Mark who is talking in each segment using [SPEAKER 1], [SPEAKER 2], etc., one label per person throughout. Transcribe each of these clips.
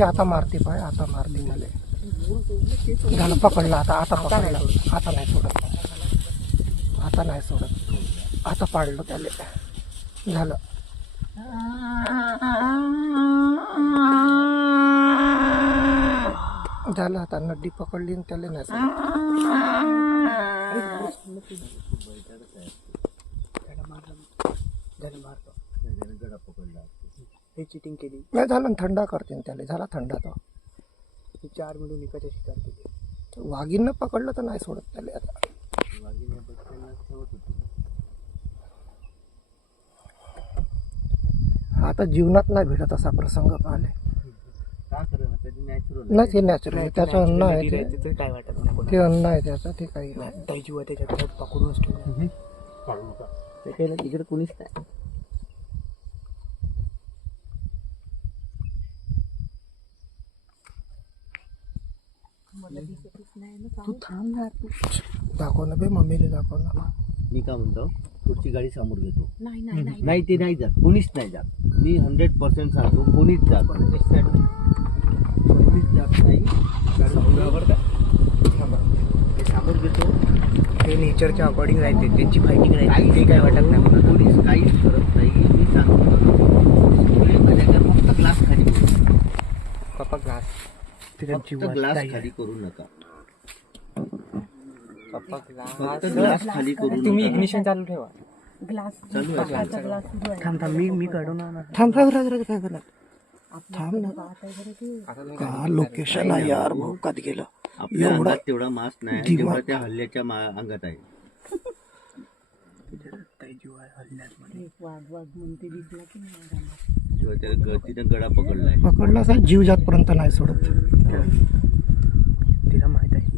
[SPEAKER 1] ती आता मारते पाय आता मारते मला झालं पकडलं आता आता पकडलं आता नाही सोडत आता नाही सोडत आता पाडलं त्याले झालं झालं आता नड्डी पकडली आणि त्याला नाही सोडत
[SPEAKER 2] हे चिटिंग केली.
[SPEAKER 1] नाही झालं ना, थंडा करते ना त्याला. झाला थंडा तो
[SPEAKER 2] ही चार मिळून एकाच्या शिकार केली.
[SPEAKER 1] वाघीनं पकडलं तर नाही सोडत त्याला आता. आता जीवनात नाही भेटत असा प्रसंग पाहिले
[SPEAKER 3] का करेना त्याची नॅचरल
[SPEAKER 1] नाही ते नॅचरल त्याचं अन्न आहे ते.
[SPEAKER 2] काय वाटत नाही कोणाला.
[SPEAKER 1] ते अन्न आहे त्याचं ते काही नाही.
[SPEAKER 2] ताई जीवा त्याच्या घरात पकडूनच ठेवलं.
[SPEAKER 3] काढू नका.
[SPEAKER 2] ते काही तिकडे कोणीच नाही. तू थांब ना तू
[SPEAKER 1] दाखव ना बे मम्मीला दाखव ना
[SPEAKER 3] मी काय म्हणतो पुढची गाडी समोर घेतो. नाही ते नाही जात. कोणीच नाही जात. मी हंड्रेड पर्सेंट सांगतो कोणीच जात नाही. कोणीच जात नाही.
[SPEAKER 2] ते समोर घेतो. ते नेचरच्या अकॉर्डिंग राहते त्यांची फायटिंग राहते. ते काय वाटत नाही.
[SPEAKER 3] कोणीच काहीच करत नाही मी सांगतो पुढे माझ्या फक्त ग्लास खाली करू
[SPEAKER 2] पप्पा ग्लास
[SPEAKER 3] फक्त
[SPEAKER 2] जीवा
[SPEAKER 3] ग्लास. खाली करू नका. फक्त
[SPEAKER 2] ग्लास
[SPEAKER 3] ग्लास खाली करू
[SPEAKER 2] तुम्ही
[SPEAKER 3] नका.
[SPEAKER 2] इग्निशन चालू ठेवा.
[SPEAKER 4] ग्लास
[SPEAKER 3] चालू आहे
[SPEAKER 4] काचा ग्लास सुरू आहे
[SPEAKER 2] थांब थांब मी मी काढू ना ना.
[SPEAKER 1] थांब थांब थांब ना.
[SPEAKER 4] आता ते
[SPEAKER 1] का लोकेशन आहे यार भोकात गेलं.
[SPEAKER 3] आपल्या अंगात तेवढा मास नाही जेवढा त्या हल्ल्याच्या मा- अंगात आहे.
[SPEAKER 4] एक वाघ वाघ म्हणते दिसला की.
[SPEAKER 3] पकडलाय.
[SPEAKER 1] पकडला असा जीव जातपर्यंत नाही सोडत.
[SPEAKER 2] तिला माहीत आहे.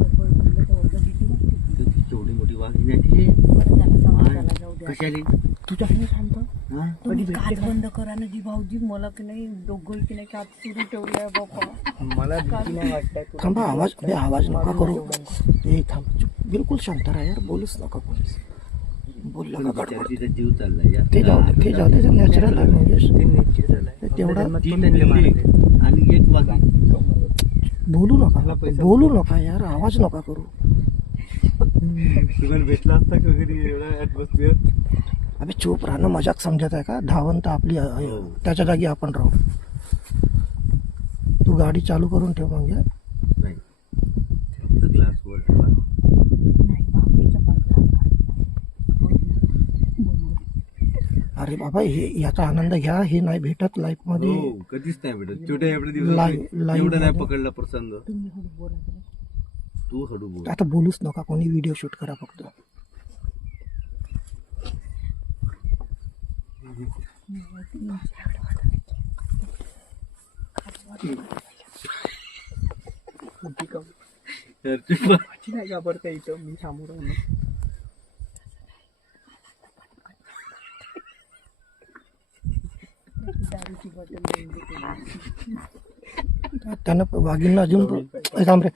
[SPEAKER 4] जवळ म्हणलं तर वर्ग भीती वाटते.
[SPEAKER 3] ती केवढी मोठी वाघिणी आहे ती?
[SPEAKER 4] बरं झालं समाजाला जाऊ द्या
[SPEAKER 3] कशाली?
[SPEAKER 2] तुझ्या हानी थांबतो.
[SPEAKER 3] हा?
[SPEAKER 4] तुम्ही काच बंद करा ना जी भाऊजी. मला की नाही दोघं की नाही काच सुरू ठेवलाय बाप्पा.
[SPEAKER 2] मला भीती नाही वाटत.
[SPEAKER 1] थांबा आवाज बे आवाज नका करू. ए थांब. बिलकुल शांत राहा यार. बोलूच नका कोणीच. बोलला का
[SPEAKER 3] बिचारी
[SPEAKER 1] गडबड?
[SPEAKER 3] तिचा जीव चाललाय या.
[SPEAKER 1] ते जाऊ दे ते जाऊ दे नॅचरल आहे म्हणजे तेवढा.
[SPEAKER 3] आणि एक
[SPEAKER 1] बोलू नका. बोलू नका यार आवाज नका करू.
[SPEAKER 3] भेटला असता का घरी एवढा ऍटमॉस्फिअर
[SPEAKER 1] अबे चूप राहणं मजाक समजत आहे का? धावण तर आपली.
[SPEAKER 3] हो.
[SPEAKER 1] त्याच्या जागी आपण राहू. तू गाडी चालू करून ठेव म्हणजे
[SPEAKER 3] नाही फक्त ग्लास वर ठेवा
[SPEAKER 4] नाही भाऊजीचा पण ग्लास
[SPEAKER 1] अरे बाबा हे याचा आनंद घ्या हे नाही भेटत लाईफमध्ये.
[SPEAKER 3] हो कधीच नाही भेटत. छोट्या एवढ्या दिवसात
[SPEAKER 1] लाईव्ह
[SPEAKER 3] एवढं नाही. पकडला प्रसंग. तू हडू बोल.
[SPEAKER 1] आता बोलूच नका कोणी व्हिडिओ शूट करा फक्त.
[SPEAKER 2] नाही घाबरता इथं? मी समोर
[SPEAKER 1] त्यानं वाघींना अजून ए, थांब रे